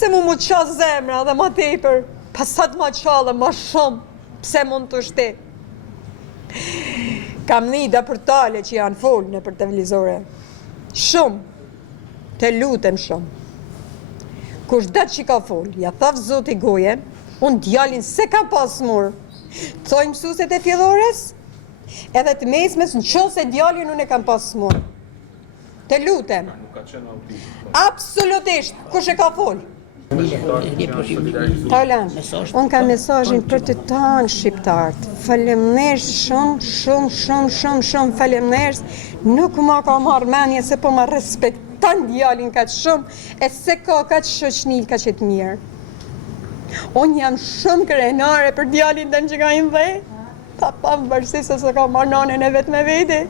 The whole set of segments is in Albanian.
pse mu qa zemra dhe ma tepër, pasat ma qale, ma shumë, pse mund të shti. Kam nida për tale që janë full në për televizore. Shumë, të lutem shumë. Kush datë që ka full, ja thaf zoti gojen, unë djalin se ka pas mur. Thoj mësuset e fillores, edhe të mesmes në qo se djalin unë e kam pas mur. Të lutem. Absolutisht, kush e ka full? Talan, unë kam mesazhin për të tanë shqiptarët. Faleminderit shumë faleminderit. Nuk ma ka marrë mendje se po ma respekton djalin kaq shumë e se ka kaq shoqni kaq të mirë. Unë jam shumë krenare për djalin tën që ka një dhe. Ta pavarësisht se ka marrë nanën e vet me vete.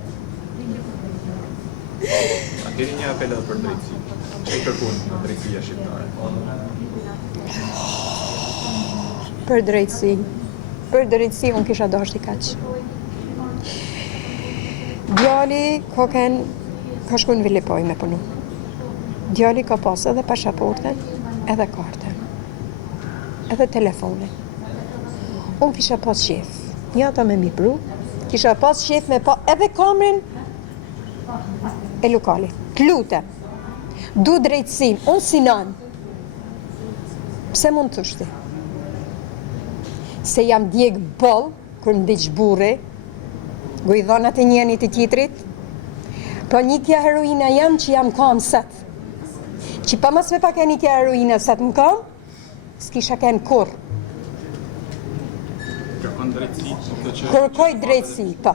A keni një apel edhe për drejtësi? Që i kërkun në drejtësia shqiptare? Për drejtësi unë kisha dashur kaq. Djali ka shku në Velipojë me punu. Djali ka pas edhe pasaportën, edhe kartën, edhe telefonin. Unë kisha pas shef, një ata me mi pru, kisha pas shef me pa edhe kamrin e lokalit. Të lutem, du drejtësin, unë si nan. Pse mund të shti? Se jam djeg boll, kër më diq burri, gojdhanat e njenit e tjetrit, pra një kja heroina jam që jam kam set. Që pa mas me pak e një kja heroina set më kam, s'kisha ken kur. Kërkon drejtësi? Kërkoj drejtësi, pa.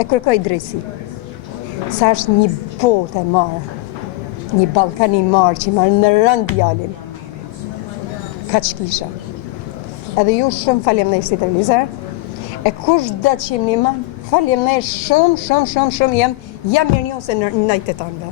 E kërkoj drejtësi. Sa është një botë e marë, një Ballkani marë që marë në rënd djalin. Ka që kisha. Edhe ju shumë faleminderit si televizor. E kush datë që një man, faleminderit shumë, jam mirënjohëse në ndaj të tanëve.